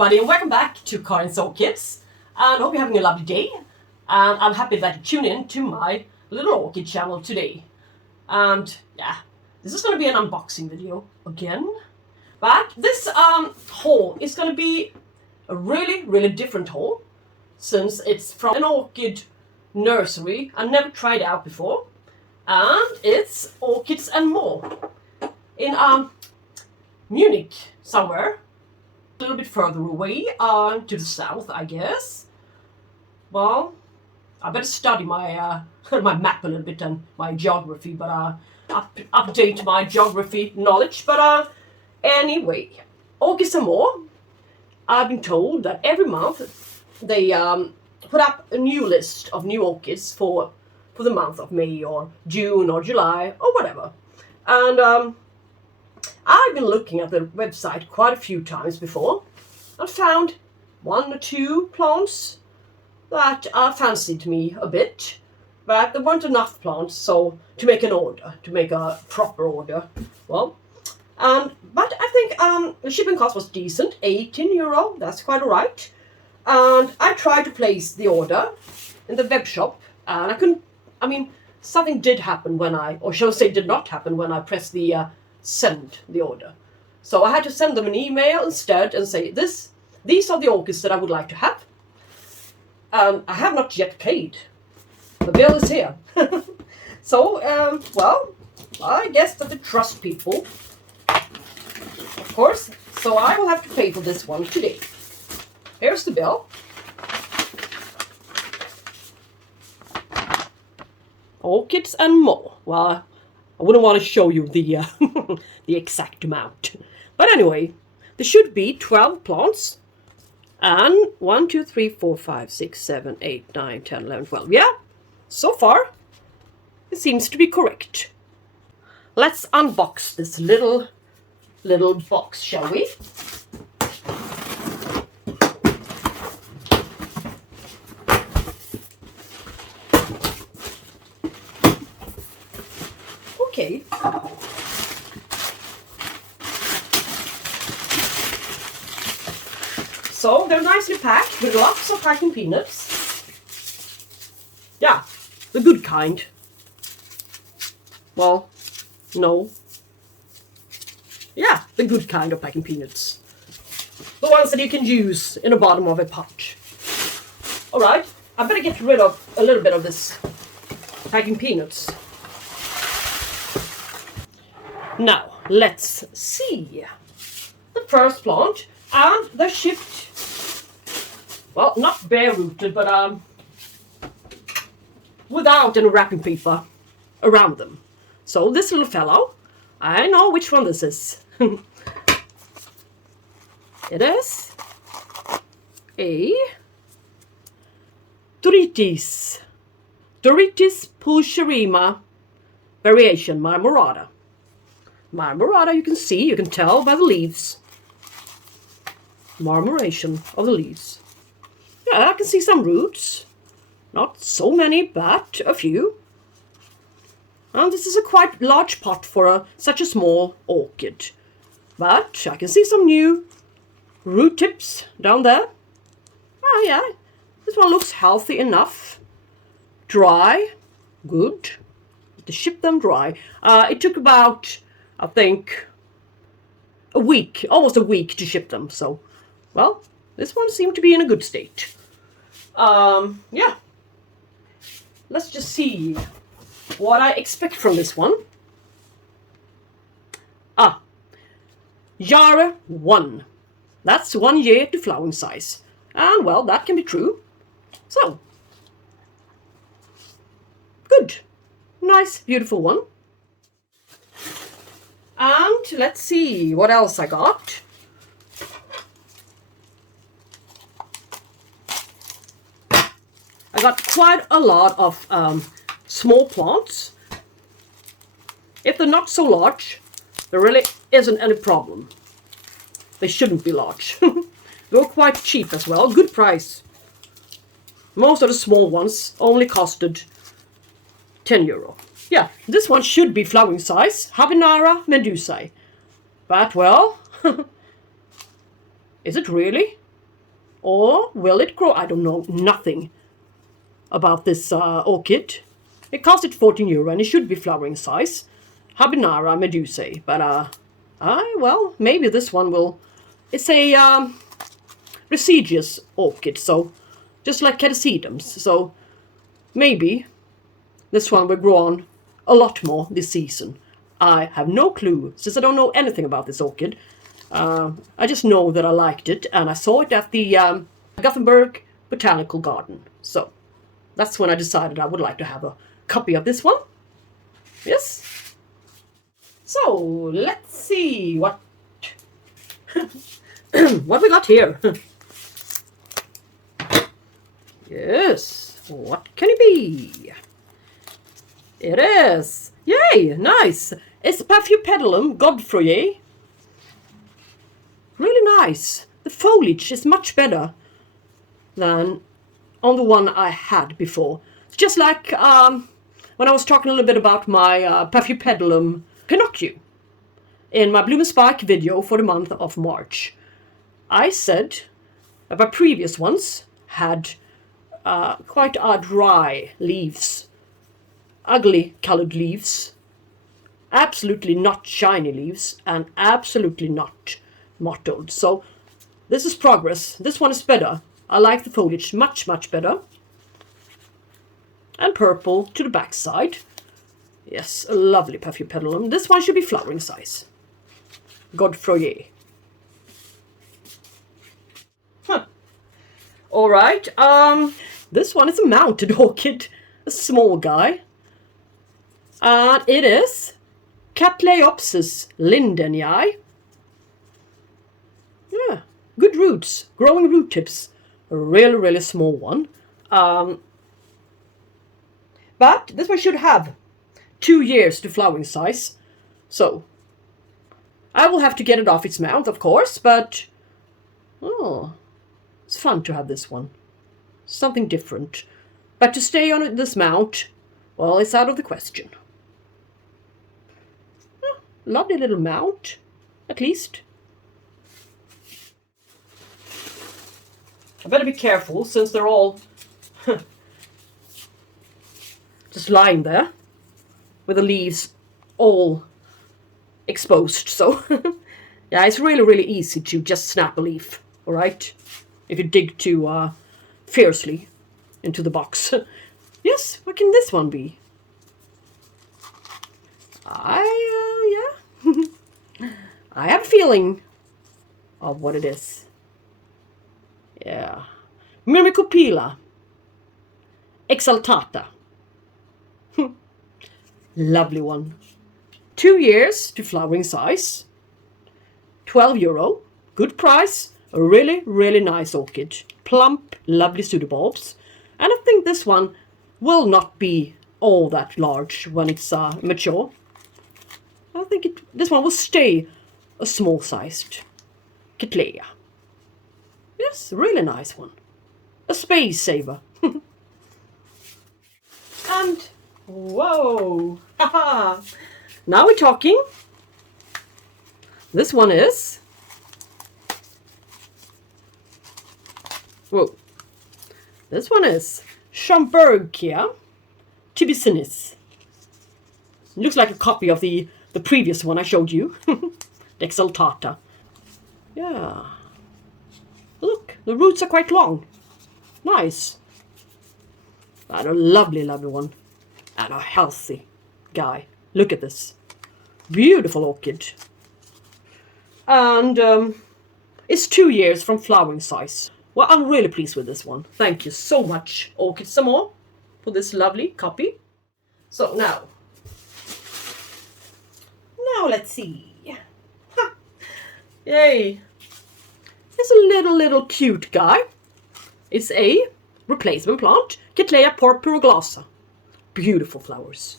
everybody, and welcome back to Karin's Orchids. And I hope you're having a lovely day. And I'm happy that you tuned in to my little orchid channel today. And yeah, this is going to be an unboxing video again. But this haul is going to be a really different haul, since it's from an orchid nursery I never tried out before. And it's Orchids and More in Munich somewhere. A little bit further away, to the south, I guess. Well, I better study my my map a little bit and my geography, but update my geography knowledge. But anyway, Orchids and More. I've been told that every month they put up a new list of new orchids for the month of May or June or July or whatever, and I've been looking at the website quite a few times before and found one or two plants that fancied me a bit, but there weren't enough plants so to make an order, to make a proper order. Well, but I think the shipping cost was decent, €18, that's quite alright. And I tried to place the order in the web shop, and I couldn't. I mean, something did happen when or shall I say did not happen when I pressed the send the order. So I had to send them an email instead and say, these are the orchids that I would like to have. I have not yet paid. The bill is here. So, well, I guess that they trust people, of course. So I will have to pay for this one today. Here's the bill. Orchids and More. Well, I wouldn't want to show you the the exact amount, but anyway, there should be 12 plants, and 1, 2, 3, 4, 5, 6, 7, 8, 9, 10, 11, 12. Yeah, so far it seems to be correct. Let's unbox this little box, shall we? Okay. So they're nicely packed with lots of packing peanuts. Yeah, the good kind. Well, no. Yeah, the good kind of packing peanuts. The ones that you can use in the bottom of a pot. Alright, I better get rid of a little bit of this packing peanuts. Now, let's see. The first plant, and they're shipped, well, not bare-rooted, but without any wrapping paper around them. So this little fellow, I know which one this is. It is a Doritis pulcherrima variation marmorata. Marmorata, you can tell by the leaves. Marmoration of the leaves. Yeah, I can see some roots. Not so many, but a few. And this is a quite large pot for such a small orchid. But I can see some new root tips down there. Oh yeah, this one looks healthy enough. Dry, good. To ship them dry. It took about, I think, a week, almost a week to ship them. So, well, this one seemed to be in a good state. Yeah. Let's just see what I expect from this one. Year 1. That's 1 year to flowering size. And, well, that can be true. So, good. Nice, beautiful one. And let's see what else I got. I got quite a lot of small plants. If they're not so large, there really isn't any problem. They shouldn't be large. They're quite cheap as well, good price. Most of the small ones only costed €10. Yeah, this one should be flowering size, Habanera medusae. But, well, is it really? Or will it grow? I don't know nothing about this orchid. It costed €14 and it should be flowering size. Habanera medusae. But well, maybe this one will. It's a residuous orchid, so just like cataseedums. So maybe this one will grow on a lot more this season. I have no clue, since I don't know anything about this orchid. I just know that I liked it, and I saw it at the Gothenburg Botanical Garden. So that's when I decided I would like to have a copy of this one. Yes. So let's see what what we got here. Yes, what can it be? It is. Yay, nice. It's Paphiopedilum Godefroyae. Really nice. The foliage is much better than on the one I had before. It's just like when I was talking a little bit about my Paphiopedilum Pinocchio in my Bloom and Spike video for the month of March. I said that my previous ones had quite dry leaves, ugly colored leaves, absolutely not shiny leaves, and absolutely not mottled. So this is progress. This one is better. I like the foliage much, much better. And purple to the back side. Yes, a lovely Paphiopedilum. This one should be flowering size. Godefroyae. Huh. All right. This one is a mounted orchid, a small guy. And it is Cattleya Lindenii. Yeah, good roots, growing root tips. A really, really small one. But this one should have 2 years to flowering size. So I will have to get it off its mount, of course, but oh, it's fun to have this one. Something different. But to stay on this mount, well, it's out of the question. Oh, lovely little mount, at least. I better be careful, since they're all just lying there with the leaves all exposed. So yeah, it's really, really easy to just snap a leaf, all right? If you dig too fiercely into the box. Yes, what can this one be? Yeah. I have a feeling of what it is. Yeah. Myrmicopila exaltata. Lovely one. 2 years to flowering size. €12. Good price. A really, really nice orchid. Plump, lovely pseudobulbs. And I think this one will not be all that large when it's mature. I think this one will stay a small-sized Cattleya. Yes, really nice one. A space saver. And, whoa, haha. Now we're talking. This one is, whoa. This one is Schwerter tibicinis. Looks like a copy of the previous one I showed you. The exaltata. Yeah. Look, the roots are quite long. Nice. And a lovely, lovely one. And a healthy guy. Look at this. Beautiful orchid. And it's 2 years from flowering size. Well, I'm really pleased with this one. Thank you so much, Orchids some more, for this lovely copy. So now let's see. Ha. Yay. It's a little cute guy. It's a replacement plant, Cattleya purpuroglassa. Beautiful flowers.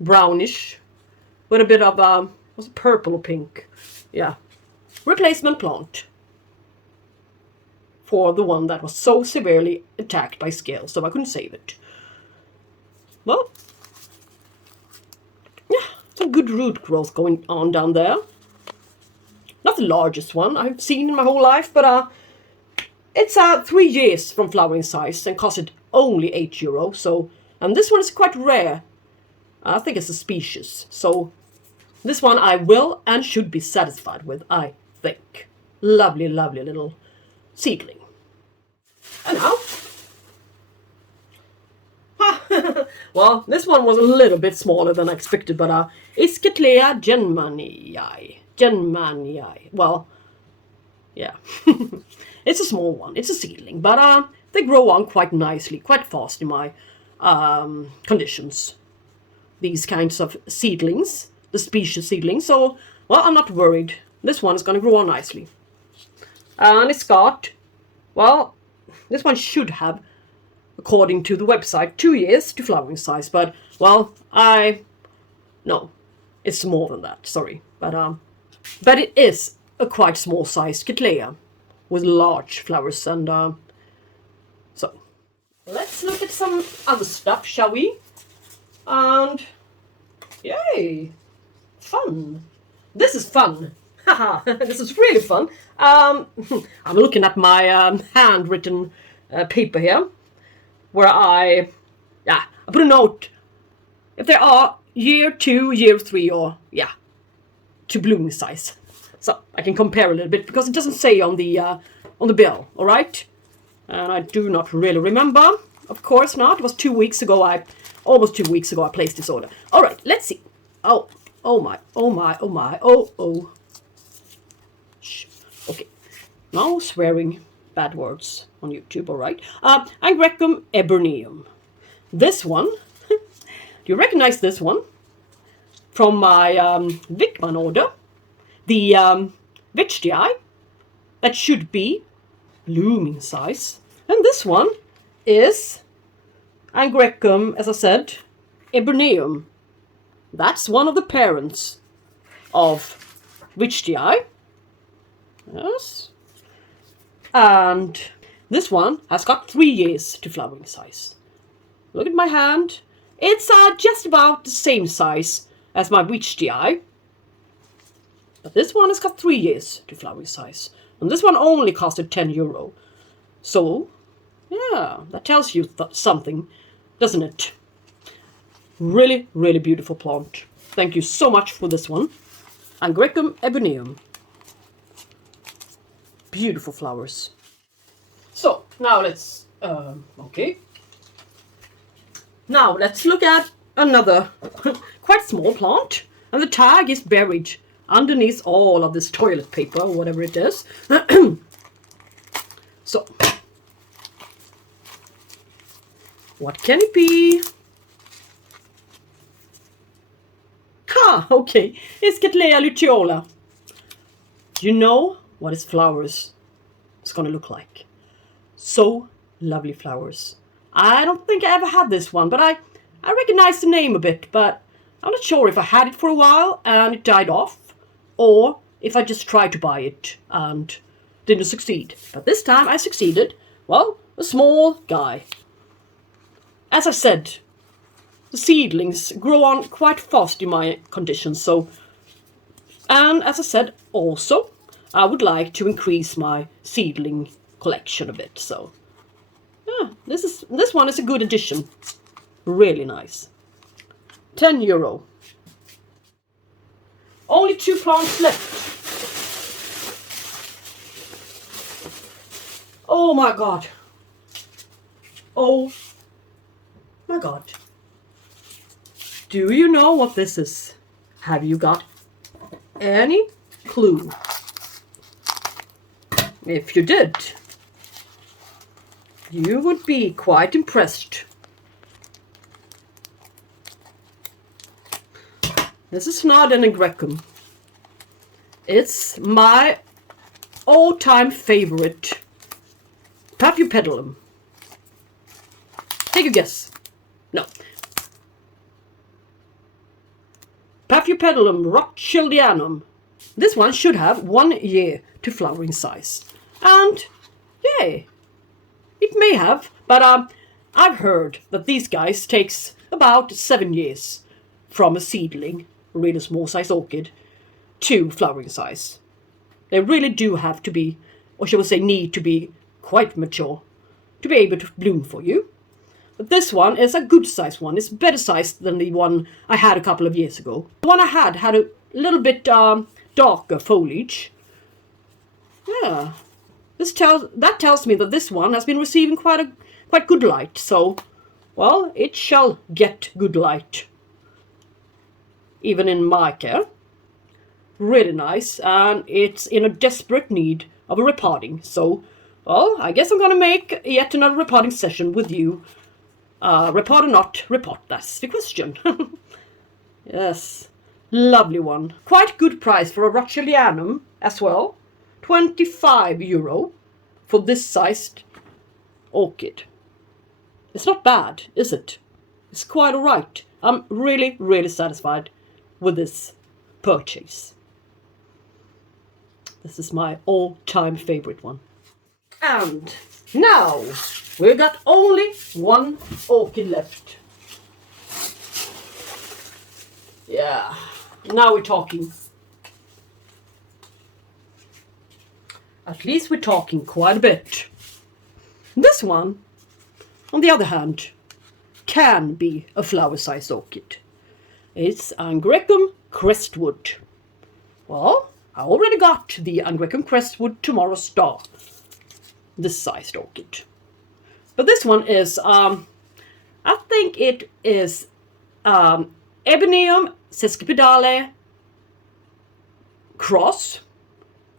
Brownish, with a bit of was it purple or pink? Yeah. Replacement plant for the one that was so severely attacked by scales, so I couldn't save it. Well, yeah, some good root growth going on down there. Not the largest one I've seen in my whole life, but It's 3 years from flowering size and costed only €8. So, and this one is quite rare. I think it's a species. So this one I will and should be satisfied with, I think. Lovely, lovely little seedling. And now, well, this one was a little bit smaller than I expected, but it's Cattleya Jenmanii. Well, yeah, it's a small one. It's a seedling, but they grow on quite nicely, quite fast in my conditions. These kinds of seedlings, the species seedlings. So, well, I'm not worried. This one is going to grow on nicely. And it's got, well, this one should have, according to the website, 2 years to flowering size. But, well, no, it's more than that, sorry. But it is a quite small sized Cattleya with large flowers. And so, let's look at some other stuff, shall we? And, yay, fun. This is fun. Haha, this is really fun. I'm looking at my handwritten paper here, where I put a note if there are year 2, year 3, or to blooming size. So I can compare a little bit because it doesn't say on the bill. All right, and I do not really remember. Of course not. It was 2 weeks ago. Almost 2 weeks ago I placed this order. All right, let's see. Oh my. Oh. Shh. Okay. No swearing bad words on YouTube, all right. Angraecum Eburneum. This one, do you recognize this one? From my Wickman order. The Wichtiae, that should be blooming size. And this one is Angraecum, as I said, Eburneum. That's one of the parents of Wichtiae. Yes. And this one has got 3 years to flowering size. Look at my hand. It's just about the same size as my Wichtiae. But this one has got 3 years to flowering size. And this one only costed €10. So, yeah, that tells you something, doesn't it? Really, really beautiful plant. Thank you so much for this one. Angraecum Eburneum. Beautiful flowers. So, now let's, okay. Now let's look at another quite small plant. And the tag is buried underneath all of this toilet paper, or whatever it is. So, what can it be? Okay, it's Cattleya Luteola. You know what its flowers is going to look like. So lovely flowers. I don't think I ever had this one, but I recognize the name a bit, but I'm not sure if I had it for a while and it died off, or if I just tried to buy it and didn't succeed. But this time I succeeded. Well, a small guy. As I said, the seedlings grow on quite fast in my conditions, so, and as I said also, I would like to increase my seedling collection a bit, so yeah, this one is a good addition. Really nice. €10. Only 2 plants left. Oh my god. Oh my god. Do you know what this is? Have you got any clue? If you did, you would be quite impressed. This is not an Angraecum. It's my all-time favorite Paphiopedilum. Take a guess. No. Paphiopedilum Rothschildianum. This one should have 1 year to flowering size. And, yay, it may have, but I've heard that these guys takes about 7 years from a seedling, a really small size orchid, to flowering size. They really do have to be, or shall we say need to be, quite mature to be able to bloom for you. But this one is a good size one. It's better sized than the one I had a couple of years ago. The one I had a little bit darker foliage. Yeah, that tells me that this one has been receiving quite good light. So, well, it shall get good light, even in my care. Really nice, and it's in a desperate need of a repotting. So, well, I guess I'm gonna make yet another repotting session with you. Repot or not repot, that's the question. Yes, lovely one. Quite good price for a Rothschildianum as well. €25 for this sized orchid. It's not bad, is it? It's quite alright. I'm really, really satisfied with this purchase. This is my all-time favorite one. And now we've got only one orchid left. Yeah, now we're talking. At least we're talking quite a bit. This one, on the other hand, can be a flower-sized orchid. It's Angraecum Crestwood. Well, I already got the Angraecum Crestwood Tomorrow Star, this sized orchid. But this one is, I think it is Eburneum sesquipedale cross,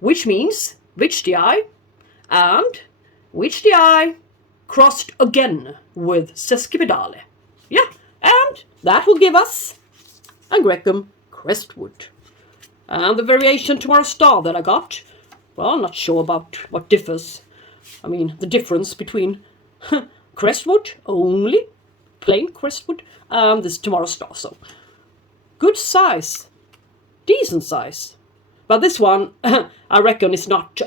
which means Whichdii, and Whichdii crossed again with sesquipedale. Yeah, and that will give us Angraecum Crestwood. And the variation Tomorrow Star that I got, well, I'm not sure about what differs. I mean, the difference between Crestwood, only plain Crestwood, and this Tomorrow Star. So, good size, decent size. But this one, I reckon, is not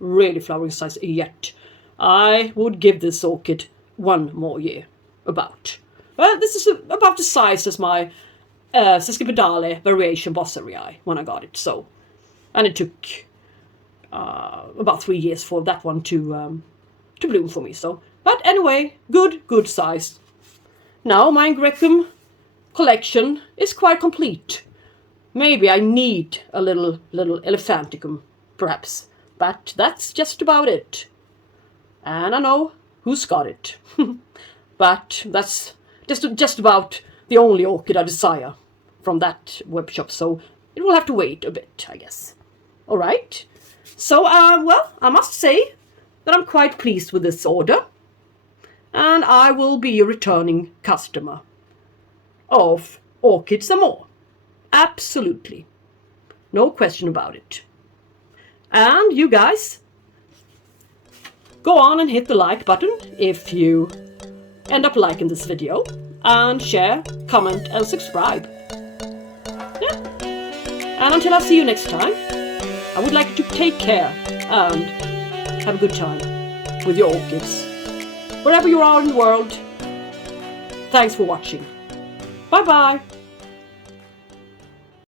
really flowering size yet. I would give this orchid one more year, about. Well, this is about the size as my sesquipedale variation Bosseriae when I got it. So, and it took about 3 years for that one to bloom for me. So, but anyway, good size. Now my Angraecum collection is quite complete. Maybe I need a little elephanticum, perhaps, but that's just about it. And I know who's got it. But that's just about the only orchid I desire from that webshop, so it will have to wait a bit, I guess. Alright, so, well, I must say that I'm quite pleased with this order, and I will be a returning customer of Orchids and more. Absolutely. No question about it. And you guys, go on and hit the like button if you end up liking this video, and share, comment and subscribe. Yeah. And until I see you next time, I would like you to take care and have a good time with your orchids. Wherever you are in the world, thanks for watching. Bye bye.